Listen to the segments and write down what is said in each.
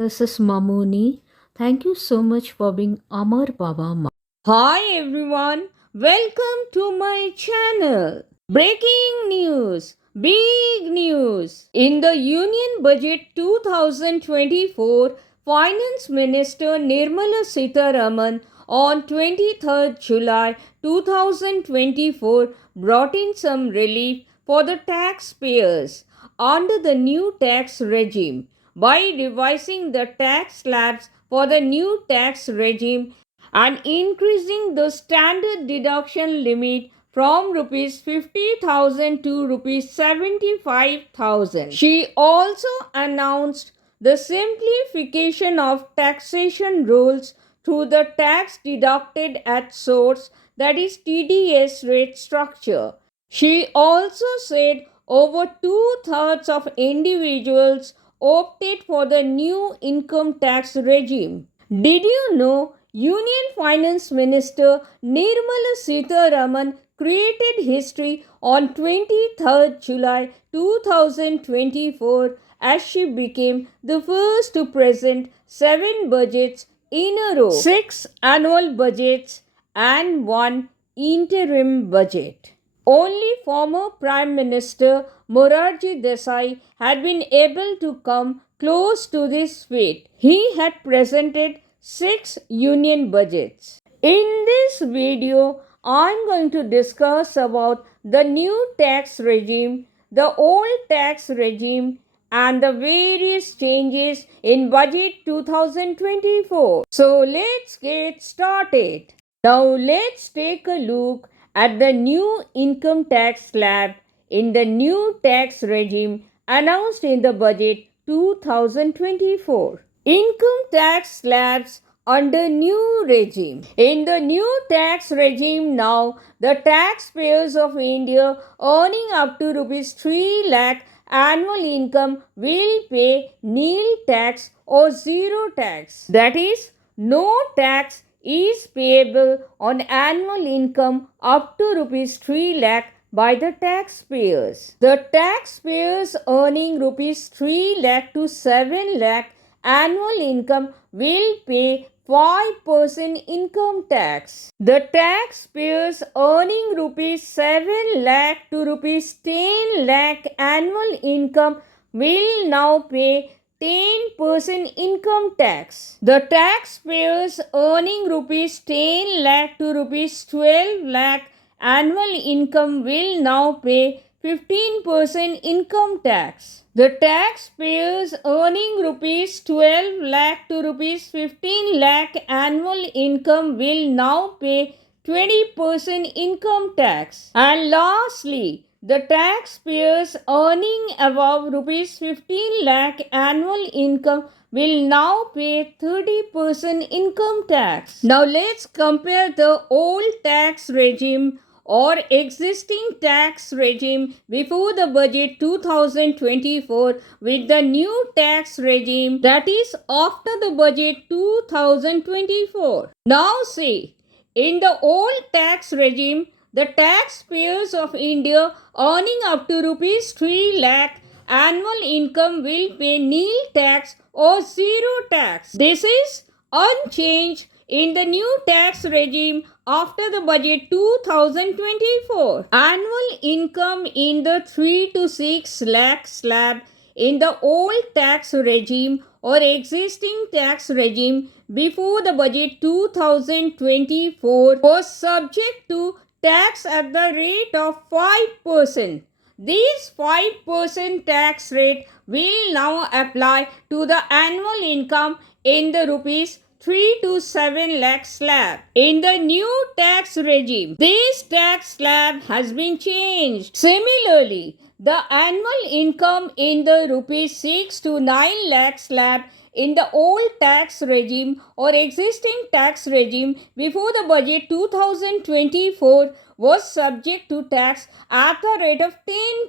This is Mamuni. Thank you so much for being Amar Baba Ma. Hi everyone, welcome to my channel. Breaking news, big news. In the Union Budget 2024, Finance Minister Nirmala Sitharaman on 23rd July 2024 brought in some relief for the taxpayers under the new tax regime by revising the tax slabs for the new tax regime and increasing the standard deduction limit from rupees 50,000 to rupees 75,000. She also announced the simplification of taxation rules through the tax deducted at source, that is TDS rate structure. She also said over two-thirds of individuals opted for the new income tax regime. Did you know Union Finance Minister Nirmala Sitharaman created history on 23rd July 2024 as she became the first to present 7 budgets in a row, 6 annual budgets and 1 interim budget. Only former Prime Minister Morarji Desai had been able to come close to this feat. He had presented 6 union budgets. In this video, I'm going to discuss about the new tax regime, the old tax regime, and the various changes in budget 2024. So let's get started. Now let's take a look at the new income tax slab in the new tax regime announced in the budget 2024. Income tax slabs under new regime. In the new tax regime now, the taxpayers of India earning up to rupees 3 lakh annual income will pay nil tax or zero tax. That is, no tax is payable on annual income up to rupees 3 lakh by the taxpayers. The taxpayers earning rupees 3 lakh to 7 lakh annual income will pay 5% income tax. The taxpayers earning rupees 7 lakh to rupees 10 lakh annual income will now pay 10% income tax. The taxpayers earning rupees 10 lakh to rupees 12 lakh annual income will now pay 15% income tax. The taxpayers earning rupees 12 lakh to rupees 15 lakh annual income will now pay 20% income tax. And lastly, the taxpayers earning above rupees 15 lakh annual income will now pay 30% income tax. Now let's compare the old tax regime or existing tax regime before the budget 2024 with the new tax regime, that is after the budget 2024. Now see, in the old tax regime, the taxpayers of India earning up to rupees 3 lakh annual income will pay nil tax or zero tax. This is unchanged in the new tax regime after the budget 2024. Annual income in the 3 to 6 lakh slab in the old tax regime or existing tax regime before the budget 2024 was subject to tax at the rate of 5%. This 5% tax rate will now apply to the annual income in the rupees 3 to 7 lakh slab. In the new tax regime, this tax slab has been changed. Similarly, the annual income in the rupees 6 to 9 lakh slab in the old tax regime or existing tax regime before the budget 2024 was subject to tax at the rate of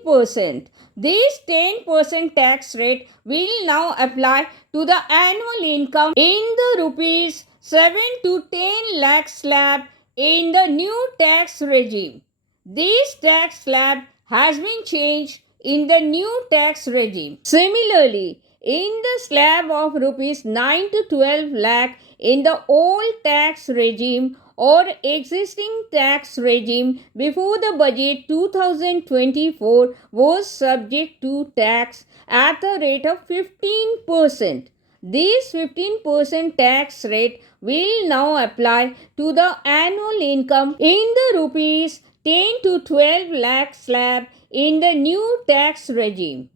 10%. This 10% tax rate will now apply to the annual income in the rupees 7 to 10 lakh slab in the new tax regime. This tax slab has been changed in the new tax regime. Similarly, in the slab of rupees 9 to 12 lakh in the old tax regime or existing tax regime before the budget 2024 was subject to tax at the rate of 15%. This 15% tax rate will now apply to the annual income in the rupees 10 to 12 lakh slab in the new tax regime.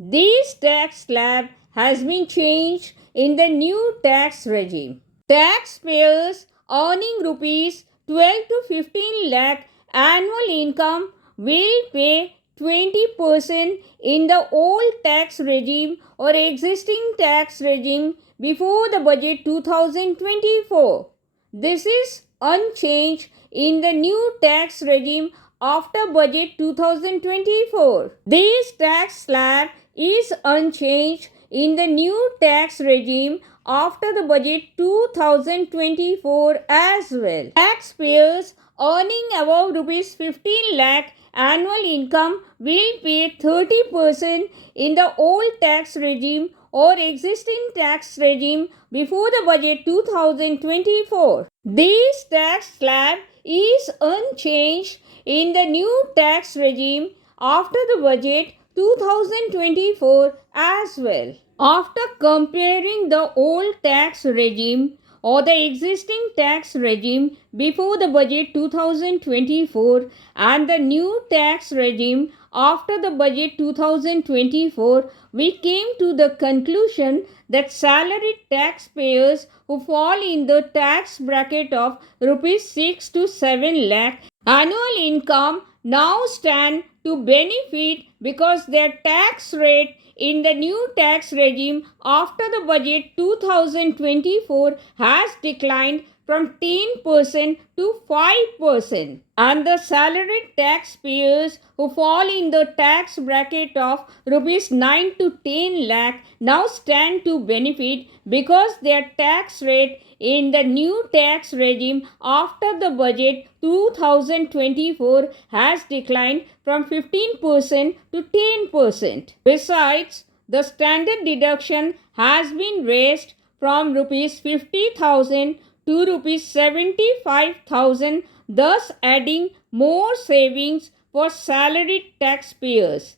This tax slab has been changed in the new tax regime. Taxpayers earning rupees 12 to 15 lakh annual income will pay 20% in the old tax regime or existing tax regime before the budget 2024. This is unchanged in the new tax regime after budget 2024. This tax slab is unchanged in the new tax regime after the budget 2024 as well. Taxpayers earning above rupees 15 lakh annual income will pay 30% in the old tax regime or existing tax regime before the budget 2024. This tax slab is unchanged in the new tax regime after the budget 2024 as well. After comparing the old tax regime or the existing tax regime before the budget 2024 and the new tax regime after the budget 2024, we came to the conclusion that salaried taxpayers who fall in the tax bracket of rupees 6 to 7 lakh annual income now stand to benefit because their tax rate in the new tax regime after the budget 2024 has declined from 10% to 5%, and the salaried taxpayers who fall in the tax bracket of rupees 9 to 10 lakh now stand to benefit because their tax rate in the new tax regime after the budget 2024 has declined from 15% to 10%. Besides, the standard deduction has been raised from rupees 50,000 to rupees 75,000, thus adding more savings for salaried taxpayers.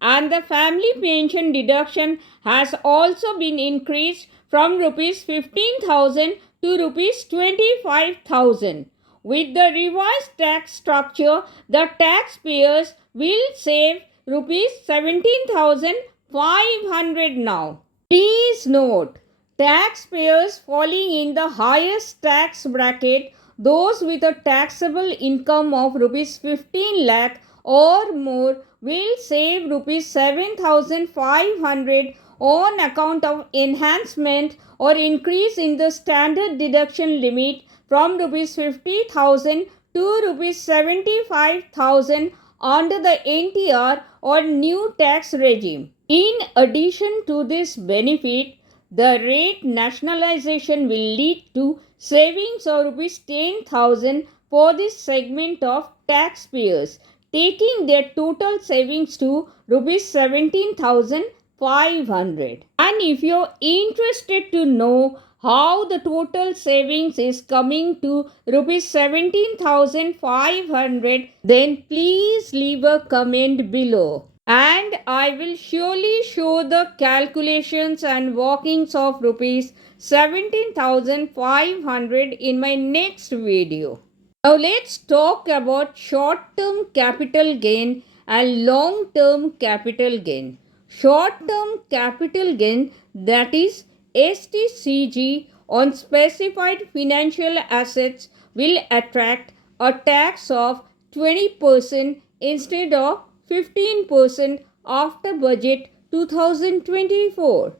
And the family pension deduction has also been increased from rupees 15,000 to rupees 25,000. With the revised tax structure, the taxpayers will save rupees 17,500 now. Please note, taxpayers falling in the highest tax bracket, those with a taxable income of rupees 15 lakh or more, will save rupees 7,500 on account of enhancement or increase in the standard deduction limit from rupees 50,000 to rupees 75,000 under the NTR or new tax regime. In addition to this benefit, the rate nationalization will lead to savings of rupees 10,000 for this segment of taxpayers, taking their total savings to rupees 17,500. And if you're interested to know how the total savings is coming to rupees 17,500, then please leave a comment below. And I will surely show the calculations and workings of rupees 17,500 in my next video. Now let's talk about short-term capital gain and long-term capital gain. Short-term capital gain, that is STCG, on specified financial assets will attract a tax of 20% instead of 15% after budget 2024.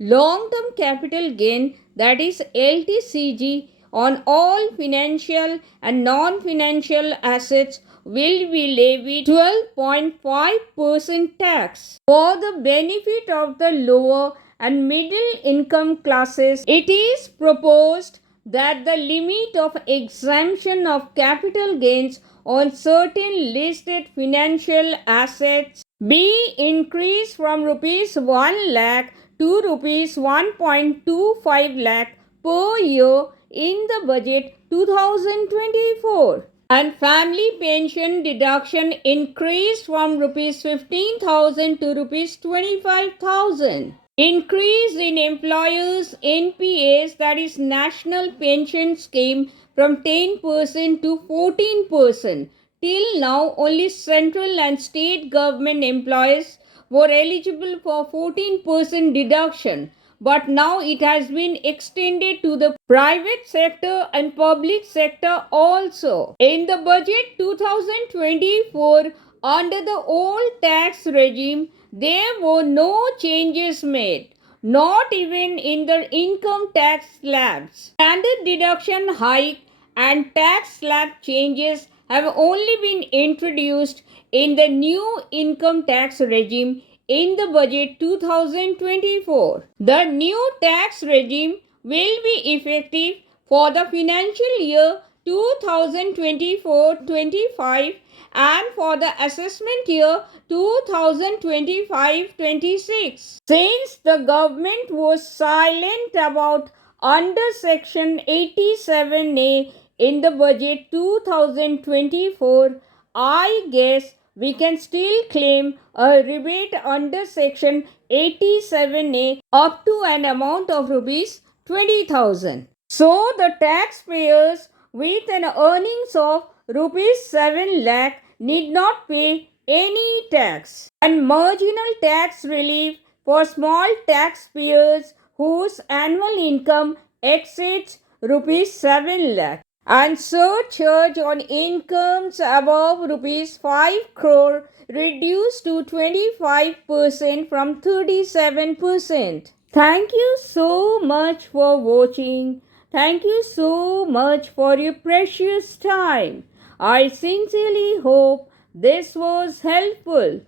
Long-term capital gain, that is LTCG, on all financial and non-financial assets will be levied 12.5% tax. For the benefit of the lower and middle income classes, it is proposed that the limit of exemption of capital gains on certain listed financial assets be increased from rupees 1 lakh to rupees 1.25 lakh per year in the budget 2024. And family pension deduction increased from rupees 15,000 to rupees 25,000. Increase in employers' NPS, that is National Pension Scheme, from 10% to 14%. Till now, only central and state government employees were eligible for 14% deduction, but now it has been extended to the private sector and public sector also. In the budget 2024, under the old tax regime, there were no changes made, not even in the income tax slabs. Standard deduction hike and tax slab changes have only been introduced in the new income tax regime in the budget 2024. The new tax regime will be effective for the financial year 2024-25 and for the assessment year 2025-26. Since the government was silent about under section 87A in the budget 2024, I guess we can still claim a rebate under section 87A up to an amount of rupees 20,000. So the taxpayers with an earnings of rupees 7 lakh need not pay any tax. And marginal tax relief for small taxpayers whose annual income exceeds rupees 7 lakh. And surcharge on incomes above rupees 5 crore reduced to 25% from 37%. Thank you so much for watching. Thank you so much for your precious time. I sincerely hope this was helpful.